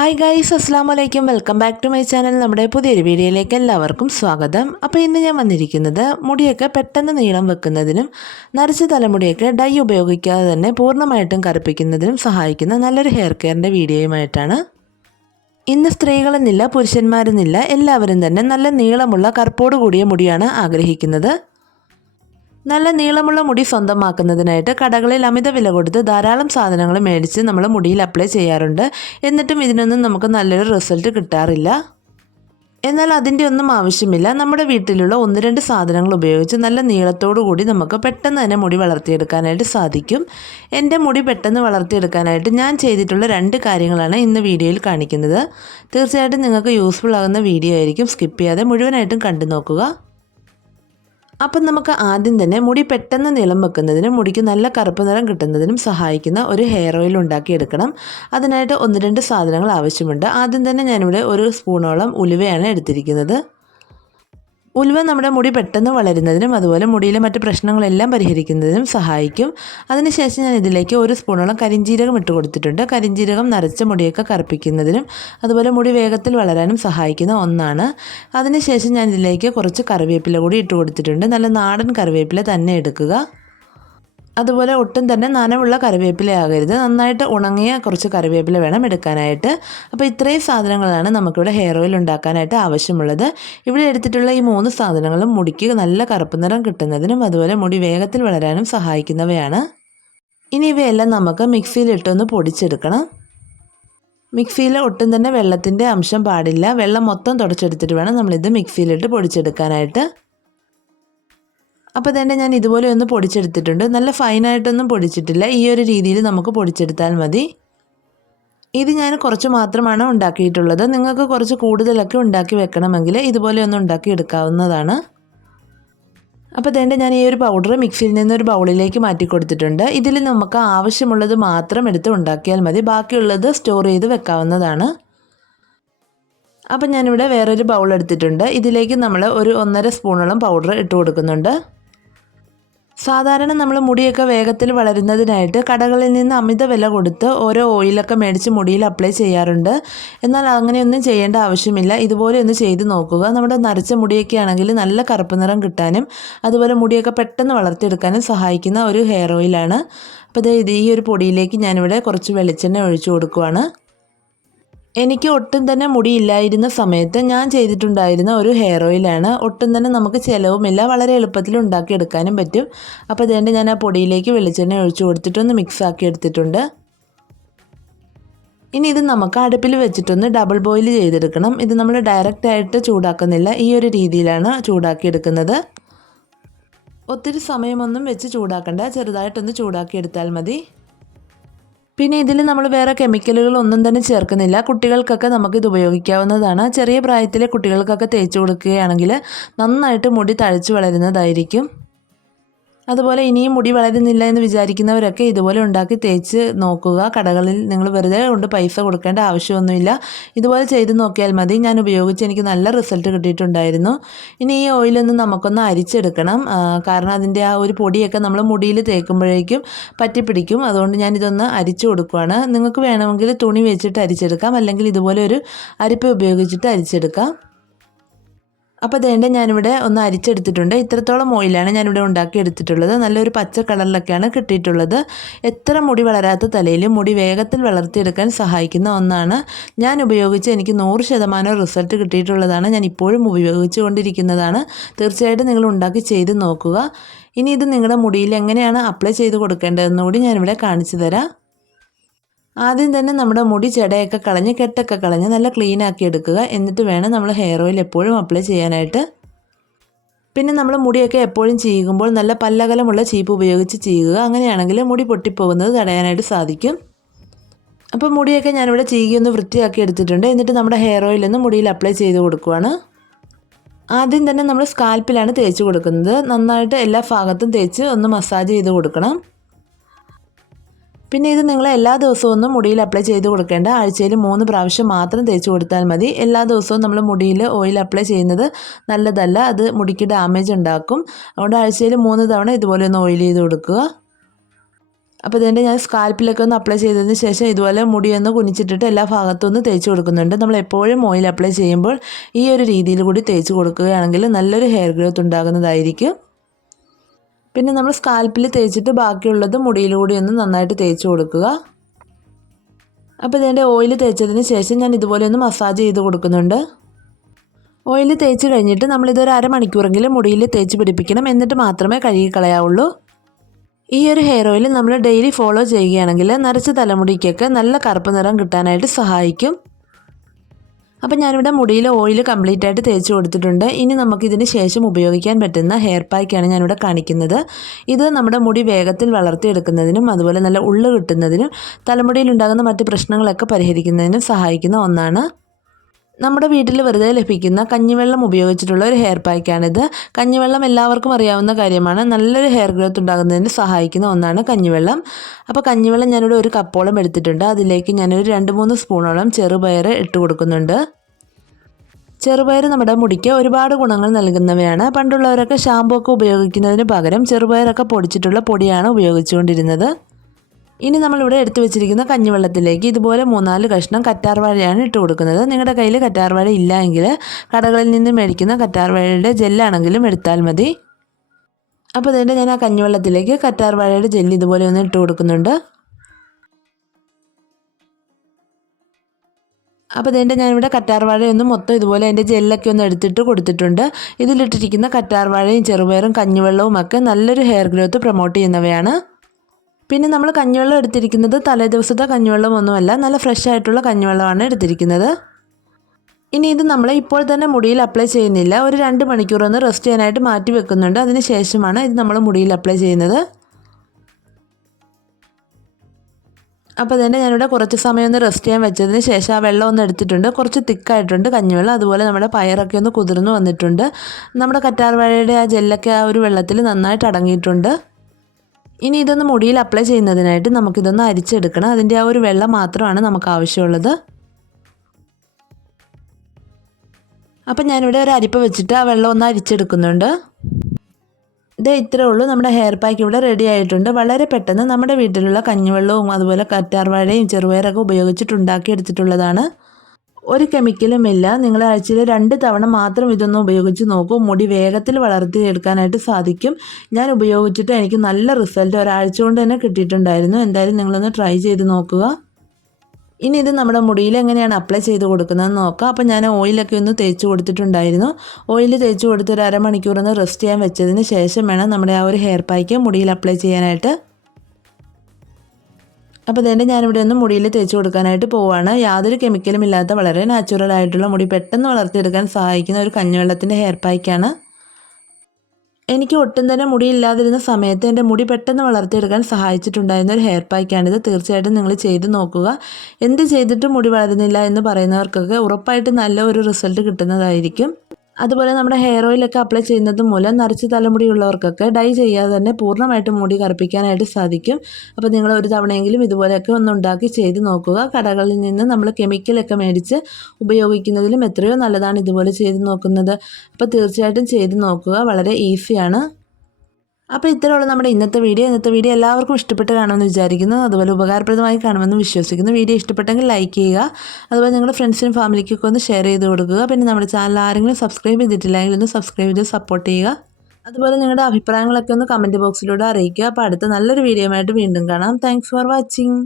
Hi guys അസ്സാം വലൈക്കും welcome back to my channel നമ്മുടെ പുതിയൊരു വീഡിയോയിലേക്ക് എല്ലാവർക്കും സ്വാഗതം. അപ്പോൾ ഇന്ന് ഞാൻ വന്നിരിക്കുന്നത് മുടിയൊക്കെ പെട്ടെന്ന് നീളം വെക്കുന്നതിനും നരച്ച തലമുടിയൊക്കെ ഡൈ ഉപയോഗിക്കാതെ തന്നെ പൂർണമായിട്ടും കറുപ്പിക്കുന്നതിനും സഹായിക്കുന്ന നല്ലൊരു ഹെയർ കെയറിന്റെ വീഡിയോയുമായിട്ടാണ്. ഇന്ന് സ്ത്രീകളെന്നില്ല പുരുഷന്മാരെന്നില്ല എല്ലാവരും തന്നെ നല്ല നീളമുള്ള കറുപ്പോട് കൂടിയ മുടിയാണ് ആഗ്രഹിക്കുന്നത്. നല്ല നീളമുള്ള മുടി സ്വന്തമാക്കുന്നതിനായിട്ട് കടകളിൽ അമിത വില കൊടുത്ത് ധാരാളം സാധനങ്ങൾ മേടിച്ച് നമ്മൾ മുടിയിൽ അപ്ലൈ ചെയ്യാറുണ്ട്. എന്നിട്ടും ഇതിനൊന്നും നമുക്ക് നല്ലൊരു റിസൾട്ട് കിട്ടാറില്ല. എന്നാൽ അതിന്റെ ഒന്നും ആവശ്യമില്ല. നമ്മുടെ വീട്ടിലുള്ള ഒന്ന് രണ്ട് സാധനങ്ങൾ ഉപയോഗിച്ച് നല്ല നീളത്തോടു കൂടി നമുക്ക് പെട്ടെന്ന് തന്നെ മുടി വളർത്തിയെടുക്കാനായിട്ട് സാധിക്കും. എന്റെ മുടി പെട്ടെന്ന് വളർത്തിയെടുക്കാനായിട്ട് ഞാൻ ചെയ്തിട്ടുള്ള രണ്ട് കാര്യങ്ങളാണ് ഇന്ന് വീഡിയോയിൽ കാണിക്കുന്നത്. തീർച്ചയായിട്ടും നിങ്ങൾക്ക് യൂസ്ഫുൾ ആകുന്ന വീഡിയോ ആയിരിക്കും. സ്കിപ്പ് ചെയ്യാതെ മുഴുവനായിട്ടും കണ്ടു നോക്കുക അപ്പം നമുക്ക് ആദ്യം തന്നെ മുടി പെട്ടെന്ന് നീളം വെക്കുന്നതിനും മുടിക്ക് നല്ല കറുപ്പ് നിറം കിട്ടുന്നതിനും സഹായിക്കുന്ന ഒരു ഹെയർ ഓയിൽ ഉണ്ടാക്കിയെടുക്കണം. അതിനായിട്ട് ഒന്ന് രണ്ട് സാധനങ്ങൾ ആവശ്യമുണ്ട്. ആദ്യം തന്നെ ഞാനിവിടെ ഒരു സ്പൂണോളം ഉലുവയാണ് എടുത്തിരിക്കുന്നത്. ഉലുവ നമ്മുടെ മുടി പെട്ടെന്ന് വളരുന്നതിനും അതുപോലെ മുടിയിലെ മറ്റു പ്രശ്നങ്ങളെല്ലാം പരിഹരിക്കുന്നതിനും സഹായിക്കും. അതിനുശേഷം ഞാൻ ഇതിലേക്ക് ഒരു സ്പൂണോളം കരിഞ്ജീരകം ഇട്ട് കൊടുത്തിട്ടുണ്ട്. കരിഞ്ജീരകം നരച്ച മുടിയൊക്കെ കറുപ്പിക്കുന്നതിനും അതുപോലെ മുടി വേഗത്തിൽ വളരാനും സഹായിക്കുന്ന ഒന്നാണ്. അതിനുശേഷം ഞാൻ ഇതിലേക്ക് കുറച്ച് കറിവേപ്പില കൂടി ഇട്ട് കൊടുത്തിട്ടുണ്ട്. നല്ല നാടൻ കറിവേപ്പില തന്നെ എടുക്കുക. അതുപോലെ ഒട്ടും തന്നെ നനവുള്ള കറിവേപ്പില ആകരുത്. നന്നായിട്ട് ഉണങ്ങിയ കുറച്ച് കറിവേപ്പില വേണം എടുക്കാനായിട്ട്. അപ്പോൾ ഇത്രയും സാധനങ്ങളാണ് നമുക്കിവിടെ ഹെയർ ഓയിൽ ഉണ്ടാക്കാനായിട്ട് ആവശ്യമുള്ളത്. ഇവിടെ എടുത്തിട്ടുള്ള ഈ മൂന്ന് സാധനങ്ങളും മുടിക്ക് നല്ല കറുപ്പ് നിറം കിട്ടുന്നതിനും അതുപോലെ മുടി വേഗത്തിൽ വളരാനും സഹായിക്കുന്നവയാണ്. ഇനി ഇവയെല്ലാം നമുക്ക് മിക്സിയിലിട്ടൊന്ന് പൊടിച്ചെടുക്കണം. മിക്സിയിൽ ഒട്ടും തന്നെ വെള്ളത്തിന്റെ അംശം പാടില്ല. വെള്ളം മൊത്തം തുടച്ചെടുത്തിട്ട് വേണം നമ്മളിത് മിക്സിയിലിട്ട് പൊടിച്ചെടുക്കാനായിട്ട്. അപ്പോൾ തന്നെ ഞാൻ ഇതുപോലെ ഒന്ന് പൊടിച്ചെടുത്തിട്ടുണ്ട്. നല്ല ഫൈനായിട്ടൊന്നും പൊടിച്ചിട്ടില്ല. ഈ ഒരു രീതിയിൽ നമുക്ക് പൊടിച്ചെടുത്താൽ മതി. ഇത് ഞാൻ കുറച്ച് മാത്രമാണ് ഉണ്ടാക്കിയിട്ടുള്ളത്. നിങ്ങൾക്ക് കുറച്ച് കൂടുതലൊക്കെ ഉണ്ടാക്കി വെക്കണമെങ്കിൽ ഇതുപോലെ ഒന്ന് ഉണ്ടാക്കി എടുക്കാവുന്നതാണ്. അപ്പോൾ തന്നെ ഞാൻ ഈ ഒരു പൗഡർ മിക്സിയിൽ നിന്ന് ഒരു ബൗളിലേക്ക് മാറ്റി കൊടുത്തിട്ടുണ്ട്. ഇതിൽ നമുക്ക് ആവശ്യമുള്ളത് മാത്രം എടുത്ത് ഉണ്ടാക്കിയാൽ മതി. ബാക്കിയുള്ളത് സ്റ്റോർ ചെയ്ത് വെക്കാവുന്നതാണ്. അപ്പം ഞാനിവിടെ വേറൊരു ബൗൾ എടുത്തിട്ടുണ്ട്. ഇതിലേക്ക് നമ്മൾ ഒരു ഒന്നര സ്പൂണോളം പൗഡർ ഇട്ട് കൊടുക്കുന്നുണ്ട്. സാധാരണ നമ്മൾ മുടിയൊക്കെ വേഗത്തിൽ വളരുന്നതിനായിട്ട് കടകളിൽ നിന്ന് അമിത വില കൊടുത്ത് ഓരോ ഓയിലൊക്കെ മേടിച്ച് മുടിയിൽ അപ്ലൈ ചെയ്യാറുണ്ട്. എന്നാൽ അങ്ങനെയൊന്നും ചെയ്യേണ്ട ആവശ്യമില്ല. ഇതുപോലെ ഒന്ന് ചെയ്ത് നോക്കുക. നമ്മുടെ നരച്ച മുടിയൊക്കെ ആണെങ്കിൽ നല്ല കറുപ്പ് നിറം കിട്ടാനും അതുപോലെ മുടിയൊക്കെ പെട്ടെന്ന് വളർത്തിയെടുക്കാനും സഹായിക്കുന്ന ഒരു ഹെയർ ഓയിലാണ്. അപ്പോൾ ഇത് ഈ ഒരു പൊടിയിലേക്ക് ഞാനിവിടെ കുറച്ച് വെളിച്ചെണ്ണ ഒഴിച്ചു കൊടുക്കുവാണ്. എനിക്ക് ഒട്ടും തന്നെ മുടിയില്ലായിരുന്ന സമയത്ത് ഞാൻ ചെയ്തിട്ടുണ്ടായിരുന്ന ഒരു ഹെയർ ഓയിലാണ് ഒട്ടും തന്നെ നമുക്ക് ചിലവുമില്ല. വളരെ എളുപ്പത്തിൽ ഉണ്ടാക്കിയെടുക്കാനും പറ്റും. അപ്പോൾ അതുകൊണ്ട് ഞാൻ ആ പൊടിയിലേക്ക് വെളിച്ചെണ്ണ ഒഴിച്ചു കൊടുത്തിട്ടൊന്ന് മിക്സ് ആക്കി എടുത്തിട്ടുണ്ട്. ഇനി ഇത് നമുക്ക് അടുപ്പിൽ വെച്ചിട്ടൊന്ന് ഡബിൾ ബോയിൽ ചെയ്തെടുക്കണം. ഇത് നമ്മൾ ഡയറക്റ്റ് ആയിട്ട് ചൂടാക്കുന്നില്ല. ഈ ഒരു രീതിയിലാണ് ചൂടാക്കിയെടുക്കുന്നത് ഒത്തിരി സമയമൊന്നും വെച്ച് ചൂടാക്കണ്ട. ചെറുതായിട്ടൊന്ന് ചൂടാക്കി എടുത്താൽ മതി. പിന്നെ ഇതിൽ നമ്മൾ വേറെ കെമിക്കലുകൾ ഒന്നും തന്നെ ചേർക്കുന്നില്ല. കുട്ടികൾക്കൊക്കെ നമുക്കിത് ഉപയോഗിക്കാവുന്നതാണ്. ചെറിയ പ്രായത്തിലെ കുട്ടികൾക്കൊക്കെ തേച്ച് കൊടുക്കുകയാണെങ്കിൽ നന്നായിട്ട് മുടി തഴച്ച് വളരുന്നതായിരിക്കും. അതുപോലെ ഇനിയും മുടി വളരുന്നില്ല എന്ന് വിചാരിക്കുന്നവരൊക്കെ ഇതുപോലെ ഉണ്ടാക്കി തേച്ച് നോക്കുക. കടകളിൽ നിങ്ങൾ വെറുതെ കൊണ്ട് പൈസ കൊടുക്കേണ്ട ആവശ്യമൊന്നുമില്ല. ഇതുപോലെ ചെയ്ത് നോക്കിയാൽ മതി. ഞാൻ ഉപയോഗിച്ച് എനിക്ക് നല്ല റിസൾട്ട് കിട്ടിയിട്ടുണ്ടായിരുന്നു. ഇനി ഈ ഓയിലൊന്ന് നമുക്കൊന്ന് അരിച്ചെടുക്കണം. കാരണം അതിന്റെ ആ ഒരു പൊടിയൊക്കെ നമ്മൾ മുടിയിൽ തേക്കുമ്പോഴേക്കും പറ്റിപ്പിടിക്കും. അതുകൊണ്ട് ഞാൻ ഇതൊന്ന് അരിച്ചു കൊടുക്കുകയാണ് നിങ്ങൾക്ക് വേണമെങ്കിൽ തുണി വെച്ചിട്ട് അരിച്ചെടുക്കാം. അല്ലെങ്കിൽ ഇതുപോലെ ഒരു അരിപ്പ ഉപയോഗിച്ചിട്ട് അരിച്ചെടുക്കാം. അപ്പോൾ അതേണ്ട ഞാനിവിടെ ഒന്ന് അരിച്ചെടുത്തിട്ടുണ്ട്. ഇത്രത്തോളം ഓയിലാണ് ഞാനിവിടെ ഉണ്ടാക്കി എടുത്തിട്ടുള്ളത് നല്ലൊരു പച്ച കളറിലൊക്കെയാണ് കിട്ടിയിട്ടുള്ളത്. എത്ര മുടി വളരാത്ത തലയിൽ മുടി വേഗത്തിൽ വളർത്തിയെടുക്കാൻ സഹായിക്കുന്ന ഒന്നാണ്. ഞാൻ ഉപയോഗിച്ച് എനിക്ക് നൂറ് ശതമാനം റിസൾട്ട് കിട്ടിയിട്ടുള്ളതാണ്. ഞാൻ ഇപ്പോഴും ഉപയോഗിച്ചുകൊണ്ടിരിക്കുന്നതാണ് തീർച്ചയായിട്ടും നിങ്ങൾ ഉണ്ടാക്കി ചെയ്ത് നോക്കുക. ഇനി ഇത് നിങ്ങളുടെ മുടിയിൽ എങ്ങനെയാണ് അപ്ലൈ ചെയ്ത് കൊടുക്കേണ്ടതെന്ന് കൂടി ഞാനിവിടെ കാണിച്ചു തരാം. ആദ്യം തന്നെ നമ്മുടെ മുടി ചെടയൊക്കെ കളഞ്ഞ് കെട്ടൊക്കെ കളഞ്ഞ് നല്ല ക്ലീൻ ആക്കി എടുക്കുക. എന്നിട്ട് വേണം നമ്മൾ ഹെയർ ഓയിൽ എപ്പോഴും അപ്ലൈ ചെയ്യാനായിട്ട്. പിന്നെ നമ്മൾ മുടിയൊക്കെ എപ്പോഴും ചീകുമ്പോൾ നല്ല പല്ലകലമുള്ള ചീപ്പ് ഉപയോഗിച്ച് ചീകുക. അങ്ങനെയാണെങ്കിൽ മുടി പൊട്ടിപ്പോകുന്നത് തടയാനായിട്ട് സാധിക്കും. അപ്പോൾ മുടിയൊക്കെ ഞാനിവിടെ ചീകി ഒന്ന് വൃത്തിയാക്കി എടുത്തിട്ടുണ്ട്. എന്നിട്ട് നമ്മുടെ ഹെയർ ഓയിൽ ഒന്ന് മുടിയിൽ അപ്ലൈ ചെയ്ത് കൊടുക്കുവാണ്. ആദ്യം തന്നെ നമ്മൾ സ്കാൽപ്പിലാണ് തേച്ച് കൊടുക്കുന്നത്. നന്നായിട്ട് എല്ലാ ഭാഗത്തും തേച്ച് ഒന്ന് മസാജ് ചെയ്ത് കൊടുക്കണം. പിന്നെ ഇത് നിങ്ങൾ എല്ലാ ദിവസവും ഒന്നും മുടിയിൽ അപ്ലൈ ചെയ്ത് കൊടുക്കേണ്ട. ആഴ്ചയിൽ മൂന്ന് പ്രാവശ്യം മാത്രം തേച്ച് കൊടുത്താൽ മതി. എല്ലാ ദിവസവും നമ്മൾ മുടിയിൽ ഓയിൽ അപ്ലൈ ചെയ്യുന്നത് നല്ലതല്ല. അത് മുടിക്ക് ഡാമേജ് ഉണ്ടാക്കും. അതുകൊണ്ട് ആഴ്ചയിൽ മൂന്ന് തവണ ഇതുപോലെ ഒന്ന് ഓയിൽ ചെയ്ത് കൊടുക്കുക. അപ്പോൾ ഇതിന്റെ ഞാൻ സ്കാൽപ്പിലൊക്കെ ഒന്ന് അപ്ലൈ ചെയ്തതിന് ശേഷം ഇതുപോലെ മുടിയൊന്ന് കുനിച്ചിട്ടിട്ട് എല്ലാ ഭാഗത്തും ഒന്ന് തേച്ച് കൊടുക്കുന്നുണ്ട്. നമ്മൾ എപ്പോഴും ഓയിൽ അപ്ലൈ ചെയ്യുമ്പോൾ ഈ ഒരു രീതിയിൽ കൂടി തേച്ച് കൊടുക്കുകയാണെങ്കിൽ നല്ലൊരു ഹെയർ ഗ്രോത്ത് ഉണ്ടാകുന്നതായിരിക്കും. പിന്നെ നമ്മൾ സ്കാൽപ്പിൽ തേച്ചിട്ട് ബാക്കിയുള്ളത് മുടിയിലൂടെ ഒന്ന് നന്നായിട്ട് തേച്ച് കൊടുക്കുക. അപ്പോൾ ഇതിന്റെ ഓയിൽ തേച്ചതിന് ശേഷം ഞാൻ ഇതുപോലെ ഒന്ന് മസാജ് ചെയ്ത് കൊടുക്കുന്നുണ്ട്. ഓയിൽ തേച്ച് കഴിഞ്ഞിട്ട് നമ്മളിതൊരു അരമണിക്കൂറെങ്കിലും മുടിയിൽ തേച്ച് പിടിപ്പിക്കണം. എന്നിട്ട് മാത്രമേ കഴുകി കളയാവുള്ളൂ. ഈ ഒരു ഹെയർ ഓയിൽ നമ്മൾ ഡെയിലി ഫോളോ ചെയ്യുകയാണെങ്കിൽ നരച്ച തലമുടിക്കൊക്കെ നല്ല കറുപ്പ് നിറം കിട്ടാനായിട്ട് സഹായിക്കും. അപ്പം ഞാനിവിടെ മുടിയിൽ ഓയിൽ കംപ്ലീറ്റ് ആയിട്ട് തേച്ച് കൊടുത്തിട്ടുണ്ട്. ഇനി നമുക്ക് ഇതിന് ശേഷം ഉപയോഗിക്കാൻ പറ്റുന്ന ഹെയർ പാക്കാണ് ഞാനിവിടെ കാണിക്കുന്നത്. ഇത് നമ്മുടെ മുടി വേഗത്തിൽ വളർത്തിയെടുക്കുന്നതിനും അതുപോലെ നല്ല ഉള്ളു കിട്ടുന്നതിനും തലമുടിയിൽ ഉണ്ടാകുന്ന മറ്റ് പ്രശ്നങ്ങളൊക്കെ പരിഹരിക്കുന്നതിനും സഹായിക്കുന്ന ഒന്നാണ്. നമ്മുടെ വീട്ടിൽ വെറുതെ ലഭിക്കുന്ന കഞ്ഞിവെള്ളം ഉപയോഗിച്ചിട്ടുള്ള ഒരു ഹെയർ പാക്കാണിത് കഞ്ഞിവെള്ളം എല്ലാവർക്കും അറിയാവുന്ന കാര്യമാണ്. നല്ലൊരു ഹെയർ ഗ്രോത്ത് ഉണ്ടാകുന്നതിന് സഹായിക്കുന്ന ഒന്നാണ് കഞ്ഞിവെള്ളം. അപ്പോൾ കഞ്ഞിവെള്ളം ഞാനിവിടെ ഒരു കപ്പോളം എടുത്തിട്ടുണ്ട്. അതിലേക്ക് ഞാനൊരു രണ്ട് മൂന്ന് സ്പൂണോളം ചെറുപയർ ഇട്ട് കൊടുക്കുന്നുണ്ട്. ചെറുപയർ നമ്മുടെ മുടിക്ക് ഒരുപാട് ഗുണങ്ങൾ നൽകുന്നവയാണ്. പണ്ടുള്ളവരൊക്കെ ഷാമ്പൂ ഒക്കെ ഉപയോഗിക്കുന്നതിന് പകരം ചെറുപയറൊക്കെ പൊടിച്ചിട്ടുള്ള പൊടിയാണ് ഉപയോഗിച്ചുകൊണ്ടിരുന്നത്. ഇനി നമ്മളിവിടെ എടുത്തു വെച്ചിരിക്കുന്ന കഞ്ഞിവെള്ളത്തിലേക്ക് ഇതുപോലെ മൂന്നാൽ കഷ്ണം കറ്റാർവാഴയാണ് ഇട്ട് കൊടുക്കുന്നത്. നിങ്ങളുടെ കയ്യിൽ കറ്റാർവാഴ ഇല്ല എങ്കിൽ കടകളിൽ നിന്ന് മേടിക്കുന്ന കറ്റാർവാഴയുടെ ജെല്ലാണെങ്കിലും എടുത്താൽ മതി. അപ്പോൾ അതിന്റെ ഞാൻ ആ കഞ്ഞിവെള്ളത്തിലേക്ക് കറ്റാർവാഴയുടെ ജെല്ല് ഇതുപോലെ ഒന്ന് ഇട്ട് കൊടുക്കുന്നുണ്ട്. അപ്പോൾ അതിന്റെ ഞാനിവിടെ കറ്റാർവാഴയൊന്നും മൊത്തം ഇതുപോലെ അതിന്റെ ജെല്ലൊക്കെ ഒന്ന് എടുത്തിട്ട് കൊടുത്തിട്ടുണ്ട്. ഇതിലിട്ടിരിക്കുന്ന കറ്റാർവാഴയും ചെറുപയറും കഞ്ഞിവെള്ളവും ഒക്കെ നല്ലൊരു ഹെയർ ഗ്രോത്ത് പ്രൊമോട്ട് ചെയ്യുന്നവയാണ്. പിന്നെ നമ്മൾ കഞ്ഞിവെള്ളം എടുത്തിരിക്കുന്നത് തലേ ദിവസത്തെ കഞ്ഞിവെള്ളമൊന്നുമല്ല നല്ല ഫ്രഷ് ആയിട്ടുള്ള കഞ്ഞിവെള്ളമാണ് എടുത്തിരിക്കുന്നത്. ഇനി ഇത് നമ്മൾ ഇപ്പോൾ തന്നെ മുടിയിൽ അപ്ലൈ ചെയ്യുന്നില്ല. ഒരു രണ്ട് മണിക്കൂർ ഒന്ന് റെസ്റ്റ് ചെയ്യാനായിട്ട് മാറ്റി വെക്കുന്നുണ്ട്. അതിന് ശേഷമാണ് ഇത് നമ്മൾ മുടിയിൽ അപ്ലൈ ചെയ്യുന്നത്. അപ്പോൾ തന്നെ ഞാനിവിടെ കുറച്ച് സമയം ഒന്ന് റെസ്റ്റ് ചെയ്യാൻ വെച്ചതിന് ശേഷം ആ വെള്ളം ഒന്ന് എടുത്തിട്ടുണ്ട്. കുറച്ച് തിക്കായിട്ടുണ്ട് കഞ്ഞിവെള്ളം. അതുപോലെ നമ്മുടെ പയറൊക്കെ ഒന്ന് കുതിർന്നു വന്നിട്ടുണ്ട്. നമ്മുടെ കറ്റാർവാഴയുടെ ആ ജെല്ലൊക്കെ ആ ഒരു വെള്ളത്തിൽ നന്നായിട്ട് അടങ്ങിയിട്ടുണ്ട്. ഇനി ഇതൊന്ന് മുടിയിൽ അപ്ലൈ ചെയ്യുന്നതിനായിട്ട് നമുക്കിതൊന്ന് അരിച്ചെടുക്കണം. അതിന്റെ ആ ഒരു വെള്ളം മാത്രമാണ് നമുക്ക് ആവശ്യമുള്ളത്. അപ്പം ഞാനിവിടെ ഒരു അരിപ്പ വെച്ചിട്ട് ആ വെള്ളം ഒന്ന് അരിച്ചെടുക്കുന്നുണ്ട്. ഇതേ ഇത്രേ ഉള്ളൂ. നമ്മുടെ ഹെയർ പാക്ക് ഇവിടെ റെഡി ആയിട്ടുണ്ട്. വളരെ പെട്ടെന്ന് നമ്മുടെ വീട്ടിലുള്ള കഞ്ഞിവെള്ളവും അതുപോലെ കറ്റാർവാഴയും ചെറുപയറൊക്കെ ഉപയോഗിച്ചിട്ടുണ്ടാക്കി എടുത്തിട്ടുള്ളതാണ് ഒരു കെമിക്കലും ഇല്ല. നിങ്ങൾ ആഴ്ചയിൽ രണ്ട് തവണ മാത്രം ഇതൊന്ന് ഉപയോഗിച്ച് നോക്കൂ. മുടി വേഗത്തിൽ വളർത്തിയെടുക്കാനായിട്ട് സാധിക്കും. ഞാൻ ഉപയോഗിച്ചിട്ട് എനിക്ക് നല്ല റിസൾട്ട് ഒരാഴ്ച കൊണ്ട് തന്നെ കിട്ടിയിട്ടുണ്ടായിരുന്നു. എന്തായാലും നിങ്ങളൊന്ന് ട്രൈ ചെയ്ത് നോക്കുക. ഇനി ഇത് നമ്മുടെ മുടിയിൽ എങ്ങനെയാണ് അപ്ലൈ ചെയ്ത് കൊടുക്കുന്നതെന്ന് നോക്കാം. അപ്പോൾ ഞാൻ ഓയിലൊക്കെ ഒന്ന് തേച്ച് കൊടുത്തിട്ടുണ്ടായിരുന്നു. ഓയിൽ തേച്ച് കൊടുത്ത് ഒരു അരമണിക്കൂർ ഒന്ന് റെസ്റ്റ് ചെയ്യാൻ വെച്ചതിന് ശേഷം വേണം നമ്മുടെ ആ ഒരു ഹെയർ പായ്ക്ക് മുടിയിൽ അപ്ലൈ ചെയ്യാനായിട്ട്. അപ്പോൾ ഇതിന്റെ ഞാനിവിടെ ഒന്ന് മുടിയിൽ തേച്ച് കൊടുക്കാനായിട്ട് പോവുകയാണ് യാതൊരു കെമിക്കലും ഇല്ലാത്ത വളരെ നാച്ചുറൽ ആയിട്ടുള്ള മുടി പെട്ടെന്ന് വളർത്തിയെടുക്കാൻ സഹായിക്കുന്ന ഒരു കഞ്ഞിവെള്ളത്തിന്റെ ഹെയർ പായ്ക്കാണ് എനിക്ക് ഒട്ടും തന്നെ മുടി ഇല്ലാതിരുന്ന സമയത്ത് എന്റെ മുടി പെട്ടെന്ന് വളർത്തിയെടുക്കാൻ സഹായിച്ചിട്ടുണ്ടായിരുന്ന ഒരു ഹെയർ പായ്ക്കാണിത് തീർച്ചയായിട്ടും നിങ്ങൾ ചെയ്ത് നോക്കുക. എന്ത് ചെയ്തിട്ടും മുടി വളരുന്നില്ല എന്ന് പറയുന്നവർക്കൊക്കെ ഉറപ്പായിട്ട് നല്ല ഒരു റിസൾട്ട് കിട്ടുന്നതായിരിക്കും. അതുപോലെ നമ്മുടെ ഹെയർ ഓയിലൊക്കെ അപ്ലൈ ചെയ്യുന്നത് മൂലം തലമുടി ഉള്ളവർക്കൊക്കെ ഡൈ ചെയ്യാതെ തന്നെ പൂർണമായിട്ട് മുടി കറുപ്പിക്കാനായിട്ട് സാധിക്കും. അപ്പോൾ നിങ്ങൾ ഒരു തവണയെങ്കിലും ഇതുപോലെയൊക്കെ ഒന്ന് ഉണ്ടാക്കി ചെയ്ത് നോക്കുക. കടകളിൽ നിന്ന് നമ്മൾ കെമിക്കലൊക്കെ മേടിച്ച് ഉപയോഗിക്കുന്നതിലും എത്രയോ നല്ലതാണ് ഇതുപോലെ ചെയ്ത് നോക്കുന്നത്. അപ്പോൾ തീർച്ചയായിട്ടും ചെയ്ത് നോക്കുക. വളരെ ഈസിയാണ് അപ്പോൾ ഇത്രയുള്ള നമ്മുടെ ഇന്നത്തെ വീഡിയോ. ഇന്നത്തെ വീഡിയോ എല്ലാവർക്കും ഇഷ്ടപ്പെട്ട് കാണുമെന്ന് വിചാരിക്കുന്നു. അതുപോലെ ഉപകാരപ്രദമായി കാണുമെന്ന് വിശ്വസിക്കുന്നു. വീഡിയോ ഇഷ്ടപ്പെട്ടെങ്കിൽ ലൈക്ക് ചെയ്യുക. അതുപോലെ നിങ്ങളുടെ ഫ്രണ്ട്സിനും ഫാമിലിക്കൊക്കെ ഒന്ന് ഷെയർ ചെയ്ത് കൊടുക്കുക. പിന്നെ നമ്മുടെ ചാനൽ ആരെങ്കിലും സബ്സ്ക്രൈബ് ചെയ്തിട്ടില്ലെങ്കിൽ ഒന്ന് സബ്സ്ക്രൈബ് ചെയ്ത് സപ്പോർട്ട് ചെയ്യുക. അതുപോലെ നിങ്ങളുടെ അഭിപ്രായങ്ങളൊക്കെ ഒന്ന് കമന്റ് ബോക്സിലൂടെ അറിയിക്കുക. അപ്പോൾ അടുത്ത നല്ലൊരു വീഡിയോ ആയിട്ട് വീണ്ടും കാണാം. Thanks for watching